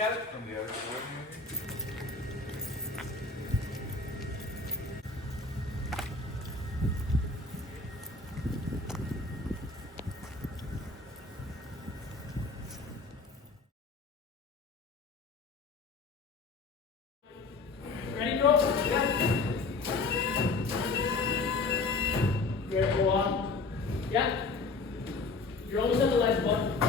at it from the other side, maybe? Ready, girls? Yeah. Ready, go on. Yeah. You're almost at the ledge, bud.